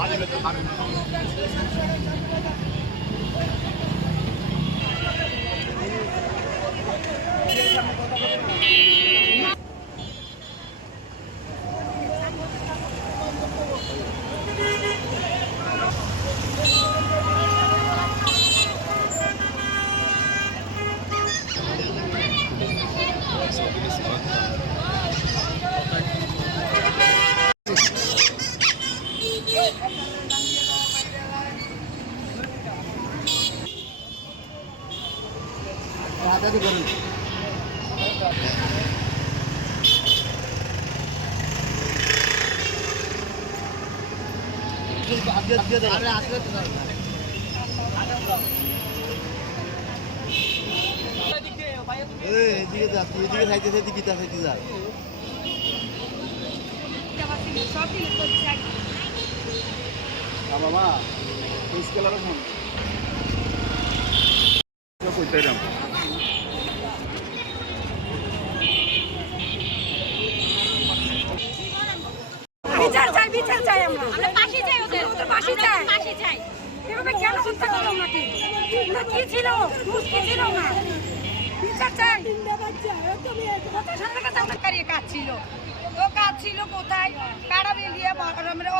রাতে করুন এদিকে যাচ্ছি এদিকে খাইতেছে এদিকে খাইতে যায় বাবা স্কেলার বিচার চাই বিচার চাই আমরা ফাঁসি চাই ওদের ফাঁসি চাই ফাঁসি চাই এভাবে কেন হত্যা করলো নাকি না কি ছিল কি ছিল না বিচার চাই কাজ ছিল ও কাজ ছিল কোথায় কাড়া দিয়ে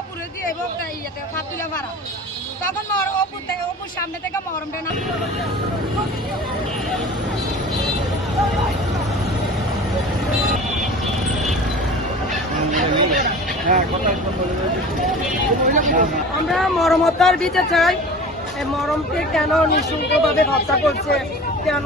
অপুরে দিয়ে ইয়েতে ফাতুলা ভাড়া তখন অপুর সামনে থেকে মরমটা না আমরা মরমতার বিচার চাই এই মরমকে কেন নিঃশুল্কভাবে হত্যা করছে কেন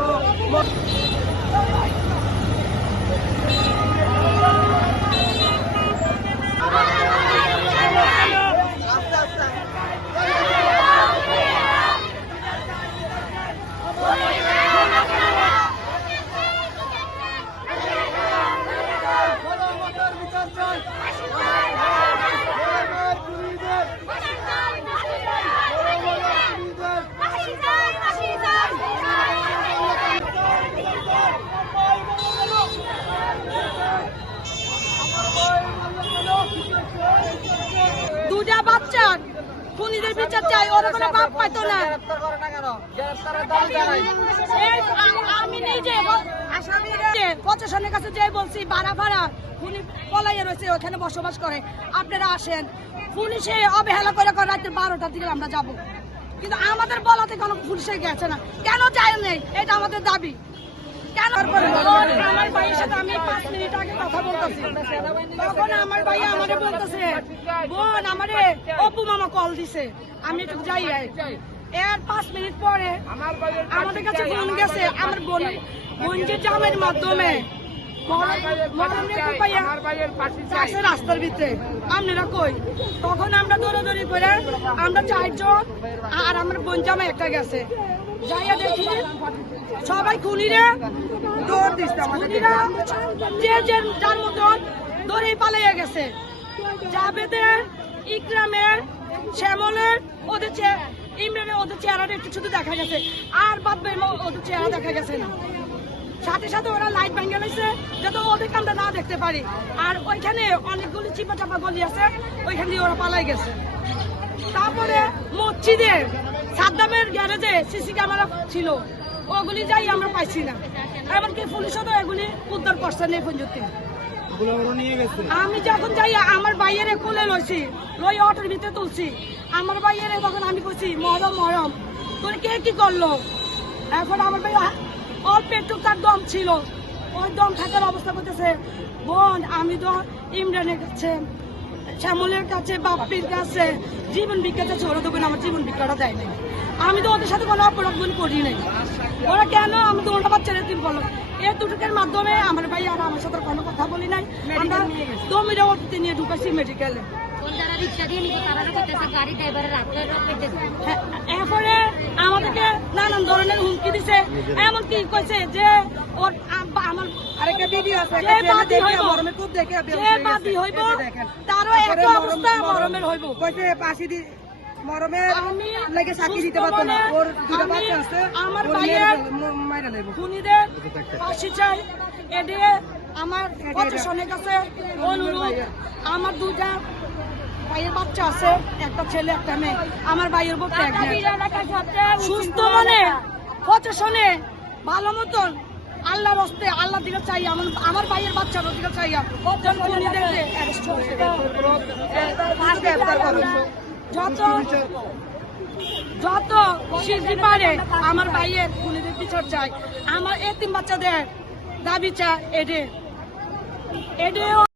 দুটা বাচ্চার খুনিদের বিচার চাই ওরা কোনো বাপ পাইতো না আমি নিজে প্রশাসনের কাছে যে বলছি ভাড়া খুনি পলাইয়া রয়েছে ওখানে বসবাস করে আপনারা আসেন পুলিশে অবহেলা করে রাত্রে 12টার দিকে আমরা যাব কিন্তু আমাদের বলাতে কোনো পুলিশে গেছে না কেন যায় নেই এটা আমাদের দাবি কেন আমার ভাইয়ের সাথে আমি 5 মিনিট আগে কথা বলতেছি তখন আমার ভাই আমাকে বলতেছে বোন আমারে অপু মামা কল দিছে আমি একটু যাই এর 5 মিনিট পরে আমাদের কাছে ফোন গেছে আমার বোনজির জামের মাধ্যমে রাস্তার ভিতরে আপনারা কই তখন আমরা দৌড়াদৌড়ি করে আমরা 4 জন আর আমার বোন জামা একটা গেছে যাইয়া দেখি সবাই খুনিরা দৌড় দিচ্ছে খুনিরা যে যার মতন দৌড়ে পালিয়ে গেছে জাবেদের ইকরামের শ্যামলের ওদের ইমরানের ওদের চেহারাটা একটু শুধু দেখা গেছে আর বাদ ওদের চেহারা দেখা গেছে না সাথে সাথে ওরা লাইট ভেঙে গেছে যাতে ওদেরকে আমরা না দেখতে পারি আর ওইখানে অনেকগুলি চিপা চাপা গলি আছে ওইখান দিয়ে ওরা পালাই গেছে তারপরে মসজিদে সাদ্দামের গ্যারেজে সিসি ক্যামেরা ছিল ওগুলি যাই আমরা পাইছি না এমনকি পুলিশও তো এগুলি উদ্ধার করছে না পর্যন্ত আমি যখন যাই আমার ভাইয়ের কোলে লইছি লই অটোর ভিতরে তুলছি আমার ভাইয়ের তখন আমি বলছি মরম তোর কে কি করলো এখন আমার ভাই অল্প একটু তার দম ছিল ওই দম থাকার অবস্থা করতেছে বোন আমি তো ইমরানের কাছে শ্যামলের কাছে বাপ্পির কাছে জীবন ভিক্ষা চাচ্ছে ওরা দেবেন আমার জীবন ভিক্ষাটা দেয় নাই আমি তো ওদের সাথে কোনো অপরাধ করি নাই ওরা কেন আমি তো ওটা বাচ্চারা তুই বলো এই দুটোকের মাধ্যমে আমার ভাই আর আমার সাথে কোনো কথা বলি নাই আমরা দমিরা ওটিতে নিয়ে ঢুকাইছি মেডিকেলে এরপরে আমাদেরকে নানান ধরনের হুমকি দিছে এমনকি কইছে যে ওর আমার আরেকটা ভিডিও আছে তারও একই অবস্থা মরমের হইব কইছে পাশি দি মরমের লাগে সাক্ষী দিতে পারতো না ওর দুটো বাচ্চা আছে আমার ভাইয়ের মাইরা লইব খুনিদের ফাঁসি চাই এদিকে আমার প্রশাসনের কাছে অনুরোধ আমার দুটা ভাইয়ের বাচ্চা আছে, একটা ছেলে একটা মেয়ে। আমার ভাইয়ের বউ সুস্থ মনে প্রশাসনে ভালো মতন আল্লাহর হস্তে আল্লাহ দিকে চাই, আমার ভাইয়ের বাচ্চার দিকে চাই যত শিল্পী পারে আমার ভাইয়ের খুনিদের বিচার চাই। আমার এতিম বাচ্চাদের দাবি চাই এডে